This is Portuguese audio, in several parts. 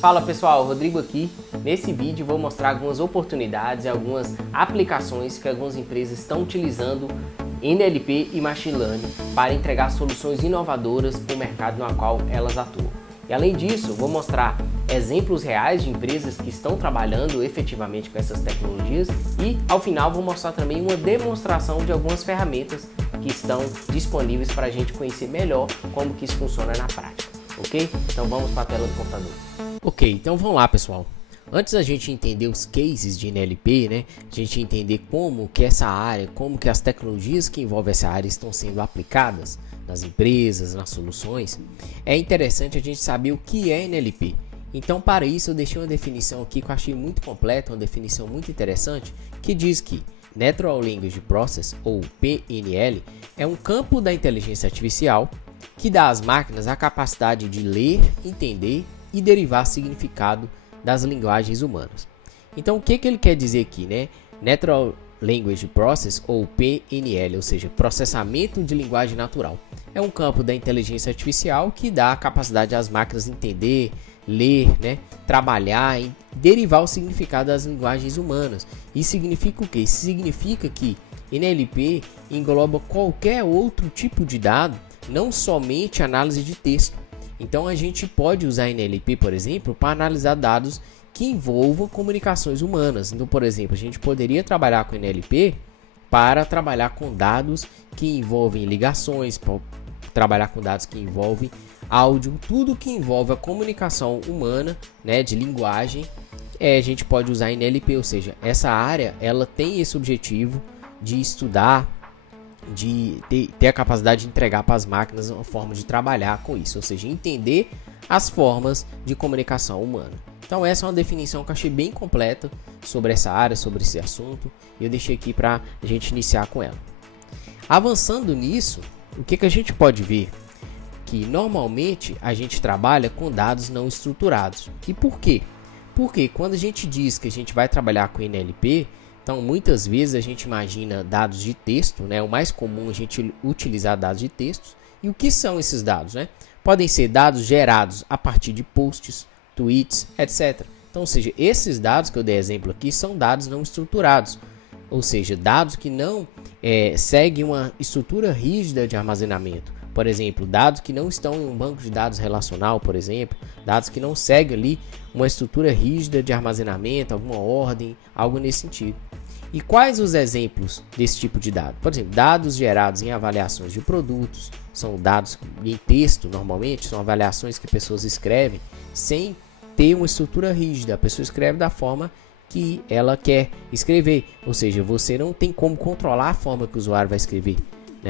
Fala pessoal, Rodrigo aqui. Nesse vídeo vou mostrar algumas oportunidades e algumas aplicações que algumas empresas estão utilizando NLP e Machine Learning para entregar soluções inovadoras para o mercado no qual elas atuam. E além disso, vou mostrar exemplos reais de empresas que estão trabalhando efetivamente com essas tecnologias e ao final vou mostrar também uma demonstração de algumas ferramentas que estão disponíveis para a gente conhecer melhor como que isso funciona na prática, ok? Então vamos para a tela do computador. Ok, então vamos lá pessoal. Antes da gente entender os cases de NLP, né, a gente entender como que essa área, como que as tecnologias que envolvem essa área estão sendo aplicadas nas empresas, nas soluções, é interessante a gente saber o que é NLP. Então, para isso, eu deixei uma definição aqui que eu achei muito completa, uma definição muito interessante, que diz que Natural Language Process, ou PNL, é um campo da inteligência artificial que dá às máquinas a capacidade de ler, entender e derivar significado das linguagens humanas. Então, o que ele quer dizer aqui, né? Natural Language Process, ou PNL, ou seja, processamento de linguagem natural. É um campo da inteligência artificial que dá a capacidade às máquinas entender, ler, né, trabalhar e derivar o significado das linguagens humanas. Isso significa o quê? Isso significa que NLP engloba qualquer outro tipo de dado, não somente análise de texto. Então a gente pode usar NLP, por exemplo, para analisar dados que envolvam comunicações humanas. Então, por exemplo, a gente poderia trabalhar com NLP para trabalhar com dados que envolvem ligações, para trabalhar com dados que envolvem áudio, tudo que envolve a comunicação humana, né, de linguagem, a gente pode usar NLP, ou seja, essa área ela tem esse objetivo de estudar, de ter a capacidade de entregar para as máquinas uma forma de trabalhar com isso, ou seja, entender as formas de comunicação humana. Então essa é uma definição que eu achei bem completa sobre essa área, sobre esse assunto, e eu deixei aqui para a gente iniciar com ela. Avançando nisso, o que a gente pode ver? Que normalmente a gente trabalha com dados não estruturados. E por quê? Porque quando a gente diz que a gente vai trabalhar com NLP, então muitas vezes a gente imagina dados de texto, né? O mais comum é a gente utilizar dados de textos. E o que são esses dados, né? Podem ser dados gerados a partir de posts, tweets, etc. Então, ou seja, esses dados que eu dei exemplo aqui são dados não estruturados, ou seja, dados que não seguem uma estrutura rígida de armazenamento. Por exemplo, dados que não estão em um banco de dados relacional, por exemplo, dados que não seguem ali uma estrutura rígida de armazenamento, alguma ordem, algo nesse sentido. E quais os exemplos desse tipo de dado? Por exemplo, dados gerados em avaliações de produtos, são dados em texto, normalmente, são avaliações que pessoas escrevem sem ter uma estrutura rígida. A pessoa escreve da forma que ela quer escrever, ou seja, você não tem como controlar a forma que o usuário vai escrever.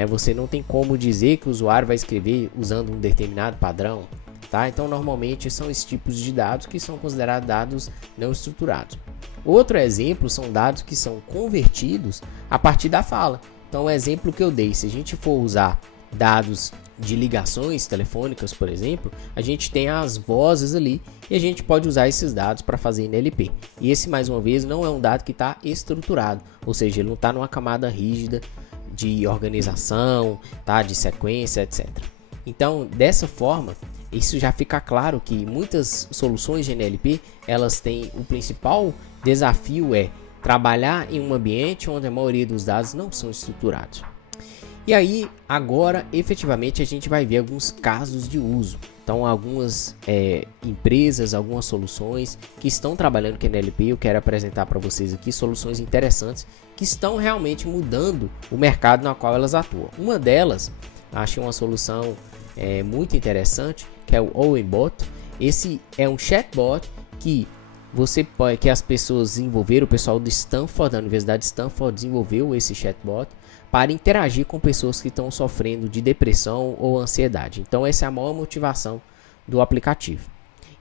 Você não tem como dizer que o usuário vai escrever usando um determinado padrão, tá? Então, normalmente são esses tipos de dados que são considerados dados não estruturados. Outro exemplo são dados que são convertidos a partir da fala. Então, o exemplo que eu dei, se a gente for usar dados de ligações telefônicas, por exemplo, a gente tem as vozes ali e a gente pode usar esses dados para fazer NLP. E esse, mais uma vez, não é um dado que está estruturado, ou seja, ele não está numa camada rígida de organização, tá? De sequência, etc. Então, dessa forma, isso já fica claro que muitas soluções de NLP, elas têm o principal desafio é trabalhar em um ambiente onde a maioria dos dados não são estruturados. E aí, agora, efetivamente, a gente vai ver alguns casos de uso. Então, algumas empresas, algumas soluções que estão trabalhando com NLP, eu quero apresentar para vocês aqui soluções interessantes que estão realmente mudando o mercado no qual elas atuam. Uma delas, achei uma solução muito interessante, que é o OwenBot. Esse é um chatbot que as pessoas desenvolveram, o pessoal de Stanford, da Universidade de Stanford, desenvolveu esse chatbot para interagir com pessoas que estão sofrendo de depressão ou ansiedade. Então essa é a maior motivação do aplicativo.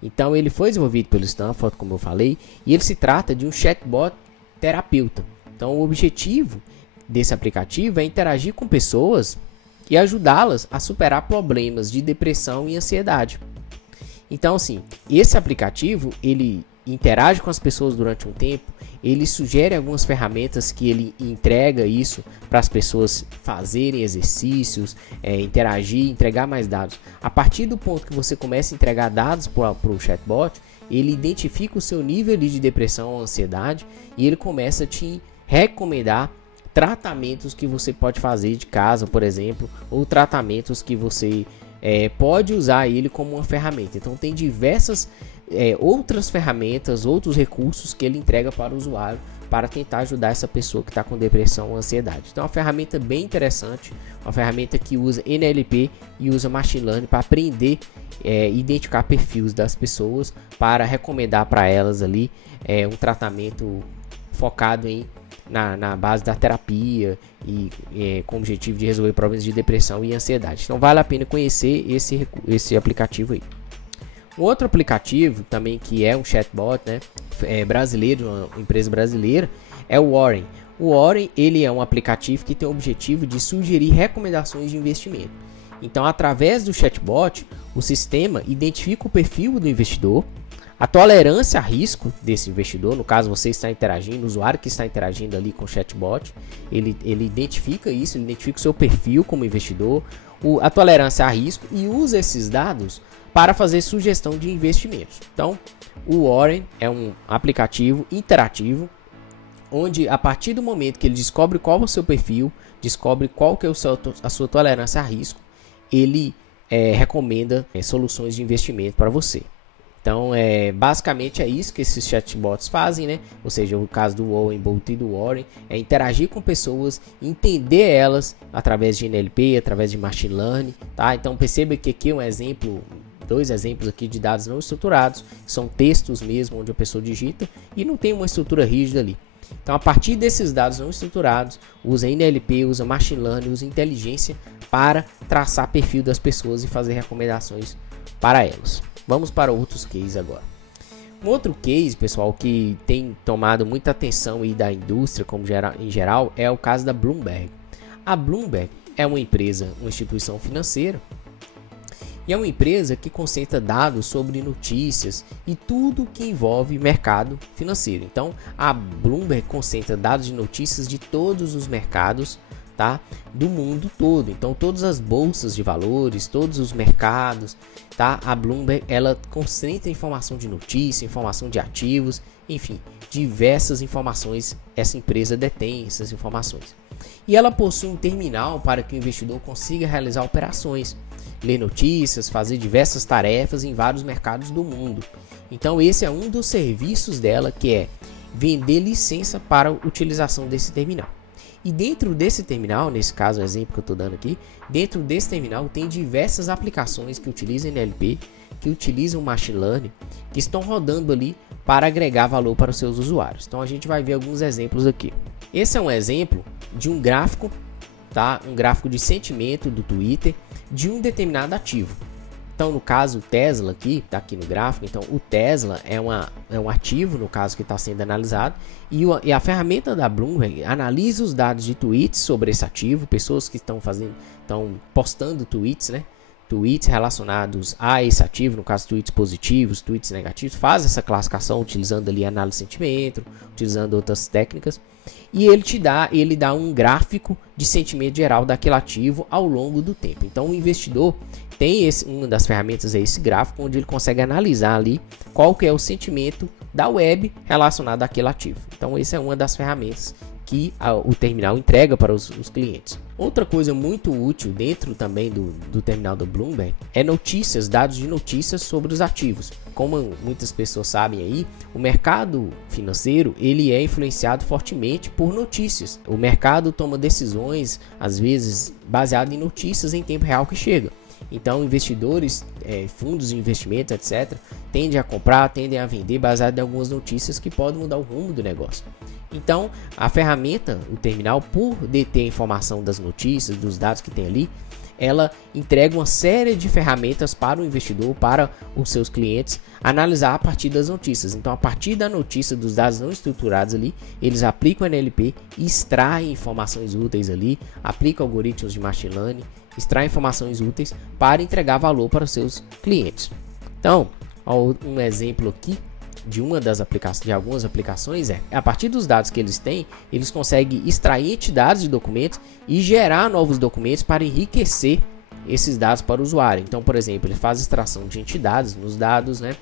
Então ele foi desenvolvido pelo Stanford, como eu falei, e ele se trata de um chatbot terapeuta. Então o objetivo desse aplicativo é interagir com pessoas e ajudá-las a superar problemas de depressão e ansiedade. Então assim, esse aplicativo ele interage com as pessoas durante um tempo, ele sugere algumas ferramentas que ele entrega isso para as pessoas fazerem exercícios, interagir, entregar mais dados. A partir do ponto que você começa a entregar dados para o chatbot, ele identifica o seu nível de depressão ou ansiedade e ele começa a te recomendar tratamentos que você pode fazer de casa, por exemplo, ou tratamentos que você pode usar ele como uma ferramenta. Então tem diversas outras ferramentas, outros recursos que ele entrega para o usuário para tentar ajudar essa pessoa que está com depressão ou ansiedade. Então é uma ferramenta bem interessante, uma ferramenta que usa NLP e usa Machine Learning para aprender identificar perfis das pessoas, para recomendar para elas ali um tratamento focado na base da terapia e com o objetivo de resolver problemas de depressão e ansiedade. Então vale a pena conhecer esse aplicativo aí. Um outro aplicativo também que é um chatbot, né, brasileiro, uma empresa brasileira, é o Warren. O Warren, ele é um aplicativo que tem o objetivo de sugerir recomendações de investimento. Então, através do chatbot, o sistema identifica o perfil do investidor, a tolerância a risco desse investidor, no caso você está interagindo, o usuário que está interagindo ali com o chatbot, ele identifica isso, ele identifica o seu perfil como investidor, a tolerância a risco e usa esses dados para fazer sugestão de investimentos. Então, o Warren é um aplicativo interativo, onde a partir do momento que ele descobre qual é o seu perfil, descobre qual que é a sua tolerância a risco, ele recomenda soluções de investimento para você. Então, basicamente é isso que esses chatbots fazem, né? Ou seja, o caso do Owen Bolt e do Warren é interagir com pessoas, entender elas através de NLP, através de Machine Learning, tá? Então, perceba que aqui é um exemplo, dois exemplos aqui de dados não estruturados, são textos mesmo, onde a pessoa digita e não tem uma estrutura rígida ali. Então, a partir desses dados não estruturados, usa NLP, usa Machine Learning, usa inteligência para traçar perfil das pessoas e fazer recomendações para elas. Vamos para outros cases agora. Um outro case, pessoal, que tem tomado muita atenção aí da indústria em geral, é o caso da Bloomberg. A Bloomberg é uma empresa, uma instituição financeira, e é uma empresa que concentra dados sobre notícias e tudo que envolve mercado financeiro. Então, a Bloomberg concentra dados de notícias de todos os mercados, tá, do mundo todo. Então, todas as bolsas de valores, todos os mercados, tá? A Bloomberg, ela concentra informação de notícia, informação de ativos, enfim, diversas informações. Essa empresa detém essas informações. E ela possui um terminal para que o investidor consiga realizar operações, ler notícias, fazer diversas tarefas em vários mercados do mundo. Então esse é um dos serviços dela, que é vender licença para a utilização desse terminal. E dentro desse terminal, nesse caso o exemplo que eu estou dando aqui, dentro desse terminal tem diversas aplicações que utilizam NLP, que utilizam Machine Learning, que estão rodando ali para agregar valor para os seus usuários. Então a gente vai ver alguns exemplos aqui. Esse é um exemplo de um gráfico, tá? Um gráfico de sentimento do Twitter de um determinado ativo. Então, no caso, o Tesla aqui, tá aqui no gráfico. Então, o Tesla é um ativo, no caso, que está sendo analisado. E a ferramenta da Bloomberg analisa os dados de tweets sobre esse ativo, pessoas que estão postando tweets, né? Tweets relacionados a esse ativo, no caso tweets positivos, tweets negativos, faz essa classificação utilizando ali análise de sentimento, utilizando outras técnicas, e ele dá um gráfico de sentimento geral daquele ativo ao longo do tempo. Então o investidor tem uma das ferramentas é esse gráfico, onde ele consegue analisar ali qual que é o sentimento da web relacionado àquele ativo. Então essa é uma das ferramentas que o terminal entrega para os clientes. Outra coisa muito útil dentro também do terminal do Bloomberg é notícias, dados de notícias sobre os ativos. Como muitas pessoas sabem aí, o mercado financeiro ele é influenciado fortemente por notícias. O mercado toma decisões, às vezes, baseado em notícias em tempo real que chegam. Então, investidores, fundos de investimento, etc., tendem a comprar, tendem a vender baseado em algumas notícias que podem mudar o rumo do negócio. Então, a ferramenta, o terminal, por deter a informação das notícias, dos dados que tem ali, ela entrega uma série de ferramentas para o investidor, para os seus clientes, analisar a partir das notícias. Então, a partir da notícia, dos dados não estruturados ali, eles aplicam o NLP, extraem informações úteis ali, aplicam algoritmos de Machine Learning, extraem informações úteis para entregar valor para os seus clientes. Então, um exemplo aqui de algumas aplicações a partir dos dados que eles têm, eles conseguem extrair entidades de documentos e gerar novos documentos para enriquecer esses dados para o usuário. Então, por exemplo, ele faz extração de entidades nos dados, né?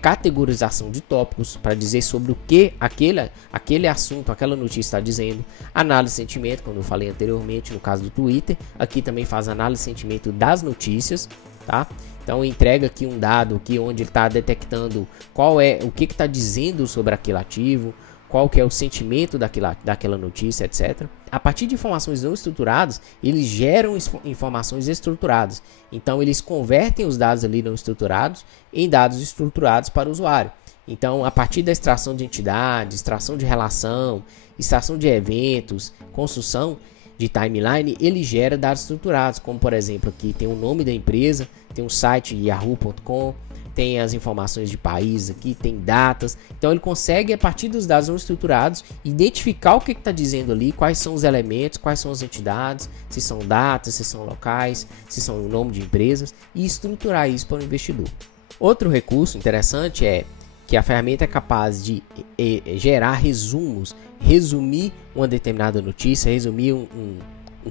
Categorização de tópicos para dizer sobre o que aquele assunto, aquela notícia está dizendo. Análise de sentimento, como eu falei anteriormente no caso do Twitter. Aqui também faz análise de sentimento das notícias, tá? Então entrega aqui um dado aqui onde ele está detectando o que está dizendo sobre aquele ativo, qual que é o sentimento daquela notícia, etc. A partir de informações não estruturadas, eles geram informações estruturadas. Então eles convertem os dados ali não estruturados em dados estruturados para o usuário. Então, a partir da extração de entidade, extração de relação, extração de eventos, construção de timeline, ele gera dados estruturados, como por exemplo aqui tem o nome da empresa, tem um site yahoo.com, tem as informações de país aqui, tem datas. Então ele consegue, a partir dos dados não estruturados, identificar o que está dizendo ali, quais são os elementos, quais são as entidades, se são datas, se são locais, se são o nome de empresas, e estruturar isso para o investidor. Outro recurso interessante é que a ferramenta é capaz de gerar resumos, resumir uma determinada notícia, resumir um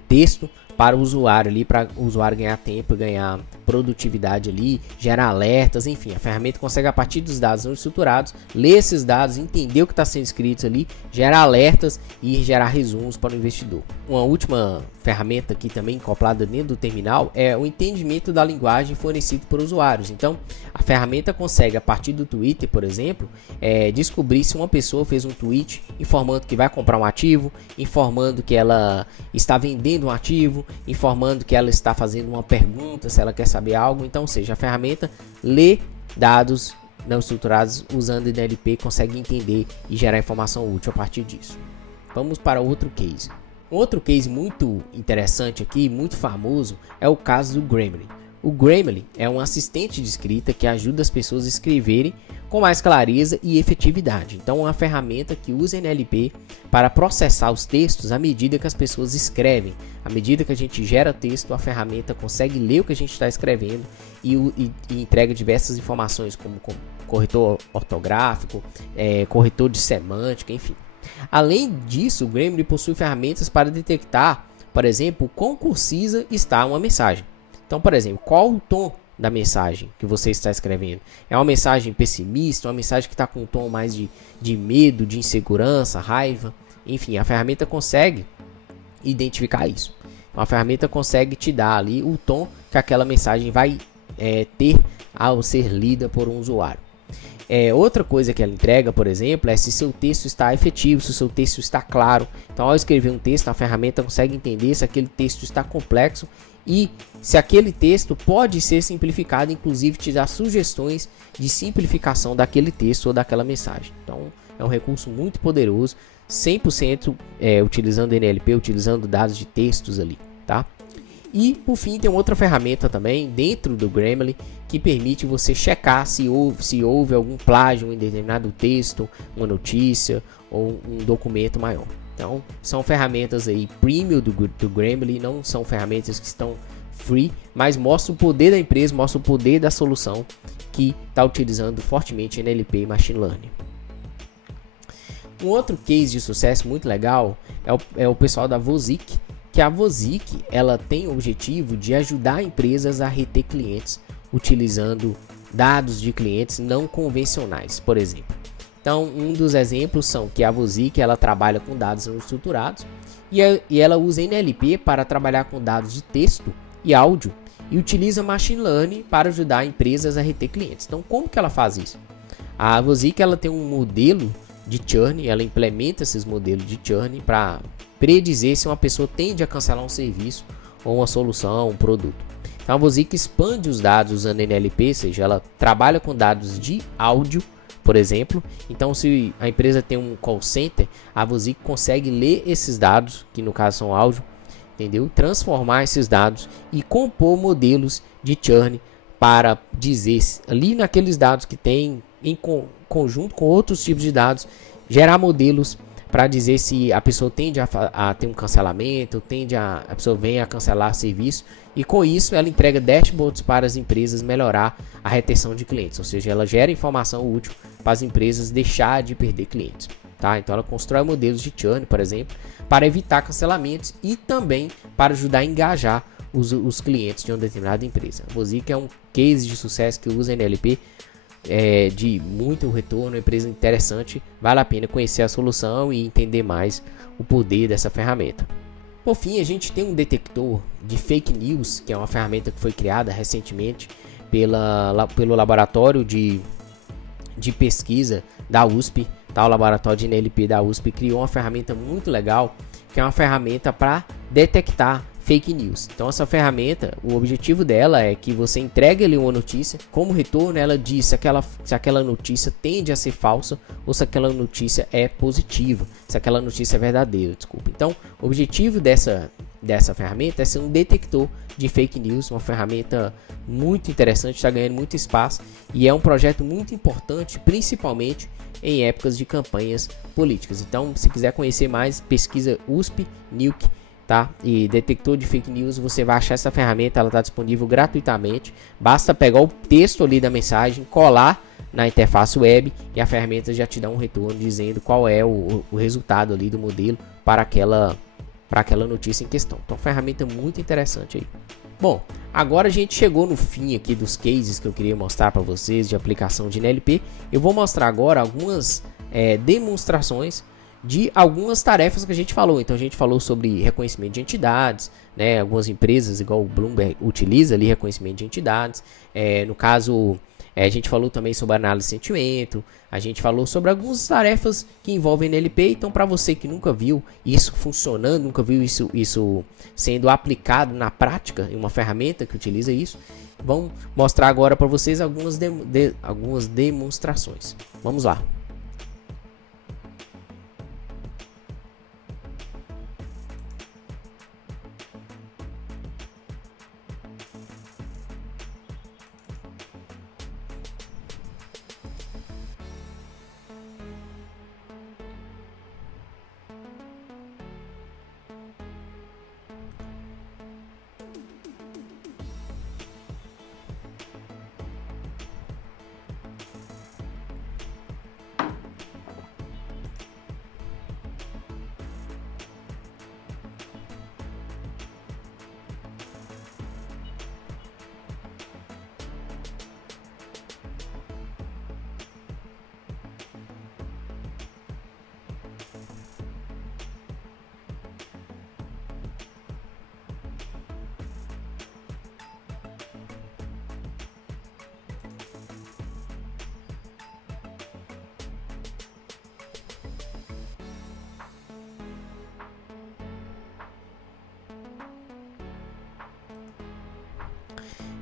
texto para o usuário ali, para o usuário ganhar tempo, ganhar produtividade ali, gerar alertas, enfim, a ferramenta consegue a partir dos dados não estruturados, ler esses dados, entender o que está sendo escrito ali, gerar alertas e gerar resumos para o investidor. Uma última ferramenta aqui também acoplada dentro do terminal é o entendimento da linguagem fornecida por usuários. Então, a ferramenta consegue a partir do Twitter, por exemplo, descobrir se uma pessoa fez um tweet informando que vai comprar um ativo, informando que ela está vendendo um ativo, informando que ela está fazendo uma pergunta, se ela quer saber algo. Então, ou seja, a ferramenta lê dados não estruturados usando NLP, consegue entender e gerar informação útil a partir disso. Vamos para outro case. Outro case muito interessante aqui, muito famoso, é o caso do Grammarly. O Grammarly é um assistente de escrita que ajuda as pessoas a escreverem com mais clareza e efetividade. Então, é uma ferramenta que usa NLP para processar os textos à medida que as pessoas escrevem. À medida que a gente gera texto, a ferramenta consegue ler o que a gente está escrevendo e entrega diversas informações, como corretor ortográfico, corretor de semântica, enfim. Além disso, o Grammarly possui ferramentas para detectar, por exemplo, quão concisa está uma mensagem. Então, por exemplo, qual o tom da mensagem que você está escrevendo? É uma mensagem pessimista, uma mensagem que está com um tom mais de medo, de insegurança, raiva? Enfim, a ferramenta consegue identificar isso. Então, a ferramenta consegue te dar ali o tom que aquela mensagem vai ter ao ser lida por um usuário. Outra coisa que ela entrega, por exemplo, é se seu texto está efetivo, se o seu texto está claro. Então, ao escrever um texto, a ferramenta consegue entender se aquele texto está complexo e se aquele texto pode ser simplificado, inclusive te dá sugestões de simplificação daquele texto ou daquela mensagem. Então, é um recurso muito poderoso, 100% utilizando NLP, utilizando dados de textos ali, tá? E, por fim, tem outra ferramenta também dentro do Grammarly que permite você checar se houve algum plágio em determinado texto, uma notícia ou um documento maior. Então, são ferramentas aí premium do Grammarly, não são ferramentas que estão free, mas mostra o poder da empresa, mostra o poder da solução que está utilizando fortemente NLP e Machine Learning. Um outro case de sucesso muito legal é o pessoal da Vozic, que a Vozic ela tem o objetivo de ajudar empresas a reter clientes utilizando dados de clientes não convencionais, por exemplo. Então, um dos exemplos são que a Vozic ela trabalha com dados não estruturados e ela usa NLP para trabalhar com dados de texto e áudio e utiliza Machine Learning para ajudar empresas a reter clientes. Então, como que ela faz isso? A Vozic ela tem um modelo de churn, ela implementa esses modelos de churn para predizer se uma pessoa tende a cancelar um serviço ou uma solução, um produto. Então, a Vozic expande os dados usando NLP, ou seja, ela trabalha com dados de áudio, por exemplo. Então, se a empresa tem um call center, a Vozic consegue ler esses dados, que no caso são áudio, entendeu? Transformar esses dados e compor modelos de churn para dizer ali naqueles dados que tem em conjunto com outros tipos de dados, gerar modelos para dizer se a pessoa tende a ter um cancelamento, a pessoa vem a cancelar serviço, e com isso ela entrega dashboards para as empresas melhorar a retenção de clientes, ou seja, ela gera informação útil para as empresas deixar de perder clientes, tá? Então ela constrói modelos de churn, por exemplo, para evitar cancelamentos e também para ajudar a engajar os clientes de uma determinada empresa. A Vozic é um case de sucesso que usa NLP de muito retorno, empresa interessante, vale a pena conhecer a solução e entender mais o poder dessa ferramenta. Por fim, a gente tem um detector de fake news, que é uma ferramenta que foi criada recentemente pelo laboratório de pesquisa da USP, tá? O laboratório de NLP da USP criou uma ferramenta muito legal, que é uma ferramenta para detectar fake news. Então essa ferramenta, o objetivo dela é que você entregue ali uma notícia, como retorno ela diz se aquela notícia tende a ser falsa ou se aquela notícia é positiva, se aquela notícia é verdadeira, desculpa. Então o objetivo dessa ferramenta é ser um detector de fake news, uma ferramenta muito interessante, está ganhando muito espaço e é um projeto muito importante, principalmente em épocas de campanhas políticas. Então se quiser conhecer mais, pesquisa USP Nuke, tá? E detector de fake news, você vai achar essa ferramenta, ela está disponível gratuitamente. Basta pegar o texto ali da mensagem, colar na interface web e a ferramenta já te dá um retorno dizendo qual é o resultado ali do modelo para aquela notícia em questão. Então, ferramenta muito interessante aí. Bom, agora a gente chegou no fim aqui dos cases que eu queria mostrar para vocês de aplicação de NLP. Eu vou mostrar agora algumas demonstrações de algumas tarefas que a gente falou. Então a gente falou sobre reconhecimento de entidades, né? Algumas empresas, igual o Bloomberg, utiliza ali reconhecimento de entidades. No caso, a gente falou também sobre análise de sentimento. A gente falou sobre algumas tarefas que envolvem NLP. Então, para você que nunca viu isso funcionando, nunca viu isso sendo aplicado na prática em uma ferramenta que utiliza isso, vamos mostrar agora para vocês algumas demonstrações. Vamos lá.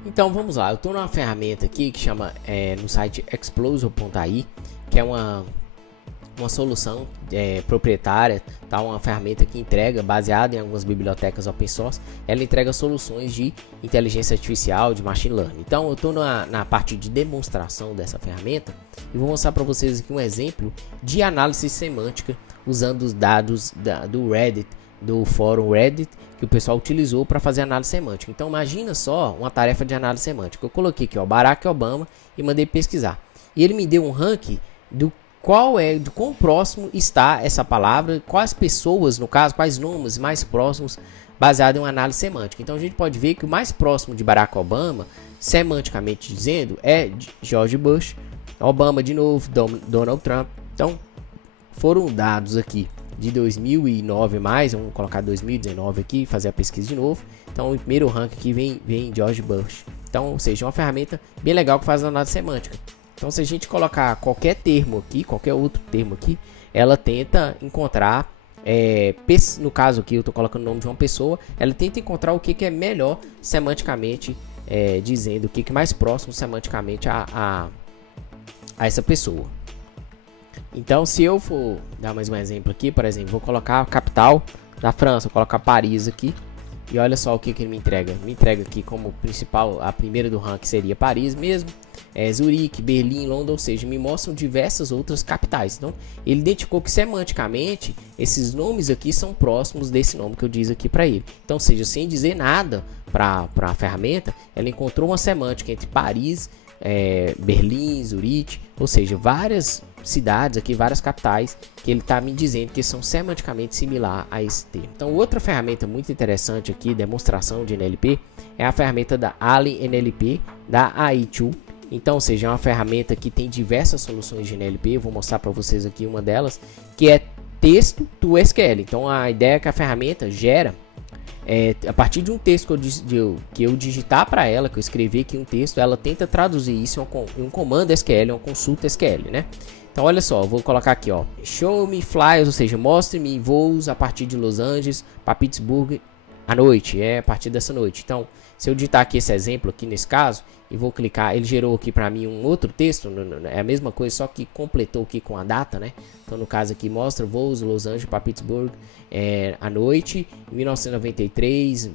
Então vamos lá, eu estou numa ferramenta aqui que chama no site Explosion.ai, que é uma solução proprietária, tá? Uma ferramenta que entrega, baseada em algumas bibliotecas open source, ela entrega soluções de inteligência artificial, de machine learning. Então eu estou na parte de demonstração dessa ferramenta e vou mostrar para vocês aqui um exemplo de análise semântica usando os dados do Reddit, do fórum Reddit, que o pessoal utilizou para fazer análise semântica. Então imagina só uma tarefa de análise semântica. Eu coloquei aqui, ó, Barack Obama, e mandei pesquisar. E ele me deu um ranking do quão próximo está essa palavra, quais pessoas, no caso, quais nomes mais próximos, baseado em uma análise semântica. Então a gente pode ver que o mais próximo de Barack Obama, semanticamente dizendo, é George Bush, Obama de novo, Donald Trump. Então foram dados aqui de 2009 mais, vamos colocar 2019 aqui, fazer a pesquisa de novo. Então o primeiro ranking aqui vem George Bush. Então, ou seja, uma ferramenta bem legal que faz análise semântica. Então se a gente colocar qualquer termo aqui, qualquer outro termo aqui, ela tenta encontrar, no caso aqui eu estou colocando o nome de uma pessoa, ela tenta encontrar o que é melhor semanticamente, dizendo o que é mais próximo semanticamente a essa pessoa. Então, se eu for dar mais um exemplo aqui, por exemplo, vou colocar a capital da França, vou colocar Paris aqui, e olha só o que ele me entrega. Me entrega aqui como principal, a primeira do ranking seria Paris mesmo, Zurique, Berlim, Londres, ou seja, me mostram diversas outras capitais. Então, ele identificou que semanticamente esses nomes aqui são próximos desse nome que eu disse aqui para ele. Então, ou seja, sem dizer nada para a ferramenta, ela encontrou uma semântica entre Paris, Berlim, Zurique, ou seja, várias cidades aqui, várias capitais, que ele está me dizendo que são semanticamente similar a esse termo. Então, outra ferramenta muito interessante aqui, demonstração de NLP, é a ferramenta da Ali NLP, da AI2. Então, ou seja, é uma ferramenta que tem diversas soluções de NLP. Eu vou mostrar para vocês aqui uma delas, que é texto to SQL. Então, a ideia é que a ferramenta gera, a partir de um texto que eu digitar para ela, que eu escrevi aqui um texto, ela tenta traduzir isso em um comando SQL, uma consulta SQL, né? Então, olha só, eu vou colocar aqui, ó, show me flies, ou seja, mostre-me voos a partir de Los Angeles para Pittsburgh à noite, a partir dessa noite. Então, se eu digitar aqui esse exemplo aqui nesse caso e vou clicar, ele gerou aqui para mim um outro texto, é a mesma coisa, só que completou aqui com a data, né? Então, no caso aqui, mostra voos Los Angeles para Pittsburgh à noite, em 1993,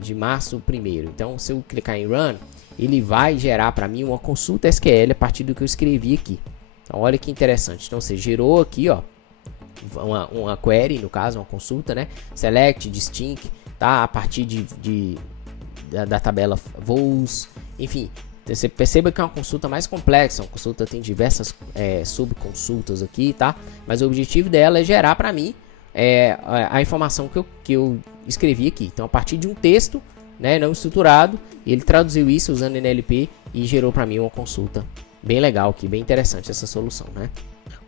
de março 1º. Então, se eu clicar em Run, ele vai gerar para mim uma consulta SQL a partir do que eu escrevi aqui. Então, olha que interessante. Então, você gerou aqui, ó, uma query, no caso, uma consulta, né? Select, distinct, tá? A partir da tabela voos, enfim. Você perceba que é uma consulta mais complexa. Uma consulta tem diversas subconsultas aqui, tá? Mas o objetivo dela é gerar para mim a informação que eu escrevi aqui. Então, a partir de um texto, né, não estruturado, ele traduziu isso usando NLP e gerou para mim uma consulta. Bem legal aqui, bem interessante essa solução, né?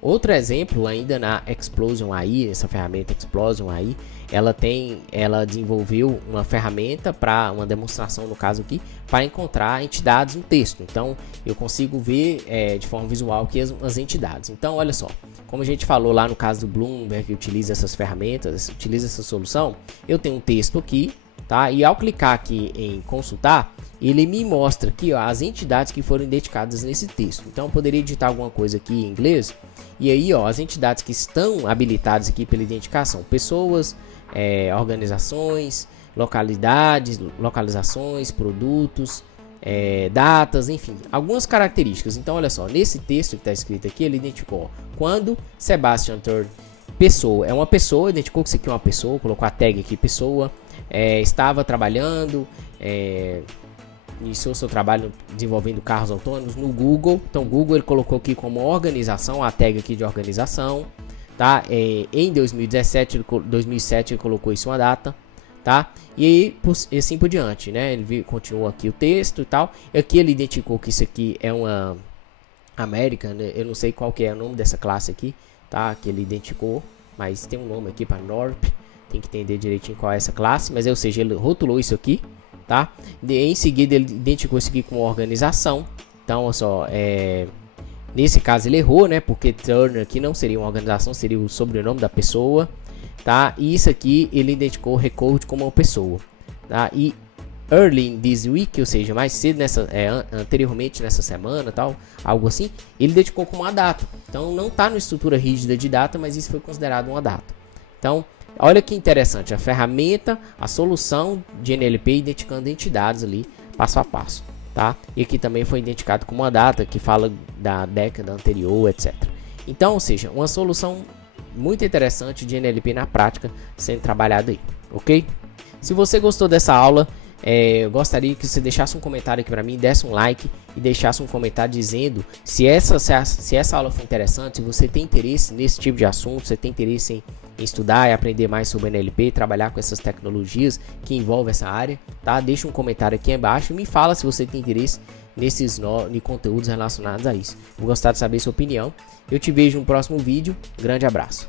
Outro exemplo ainda na Explosion AI, essa ferramenta Explosion AI, ela desenvolveu uma ferramenta para uma demonstração, no caso aqui, para encontrar entidades no texto. Então, eu consigo ver de forma visual aqui as entidades. Então, olha só, como a gente falou lá no caso do Bloomberg, que utiliza essas ferramentas, utiliza essa solução, eu tenho um texto aqui, tá? E ao clicar aqui em consultar, ele me mostra aqui, ó, as entidades que foram identificadas nesse texto. Então, eu poderia digitar alguma coisa aqui em inglês. E aí, ó, as entidades que estão habilitadas aqui pela identificação: pessoas, organizações, localizações, produtos, datas, enfim, algumas características. Então, olha só, nesse texto que está escrito aqui, ele identificou quando Sebastian Turner, pessoa, é uma pessoa, identificou que isso aqui é uma pessoa, colocou a tag aqui, pessoa, estava trabalhando, iniciou seu trabalho desenvolvendo carros autônomos no Google. Então, Google ele colocou aqui como organização, a tag aqui de organização, tá? Em 2017, 2007 ele colocou isso uma data, tá? E assim por diante, né? Ele continua aqui o texto e tal. E aqui ele identificou que isso aqui é uma American, né? Eu não sei qual que é o nome dessa classe aqui, tá? Que ele identificou, mas tem um nome aqui para Norp. Tem que entender direitinho qual é essa classe, mas ou seja, ele rotulou isso aqui, tá? Em seguida ele identificou isso aqui como organização. Então, olha só, nesse caso ele errou, né? Porque Turner aqui não seria uma organização, seria o sobrenome da pessoa, tá? E isso aqui ele identificou Record como uma pessoa, tá? E early in this week, ou seja, mais cedo anteriormente nessa semana, tal, algo assim, ele identificou como uma data. Então, não está na estrutura rígida de data, mas isso foi considerado uma data. Então, olha que interessante, a ferramenta, a solução de NLP identificando entidades ali, passo a passo, tá? E aqui também foi identificado como uma data que fala da década anterior, etc. Então, ou seja, uma solução muito interessante de NLP na prática sendo trabalhada aí, ok? Se você gostou dessa aula, eu gostaria que você deixasse um comentário aqui para mim, desse um like e deixasse um comentário dizendo se essa aula foi interessante, se você tem interesse nesse tipo de assunto, você tem interesse em estudar e aprender mais sobre NLP, trabalhar com essas tecnologias que envolvem essa área, tá? Deixa um comentário aqui embaixo e me fala se você tem interesse nesses conteúdos relacionados a isso. Vou gostar de saber sua opinião. Eu te vejo no próximo vídeo. Grande abraço.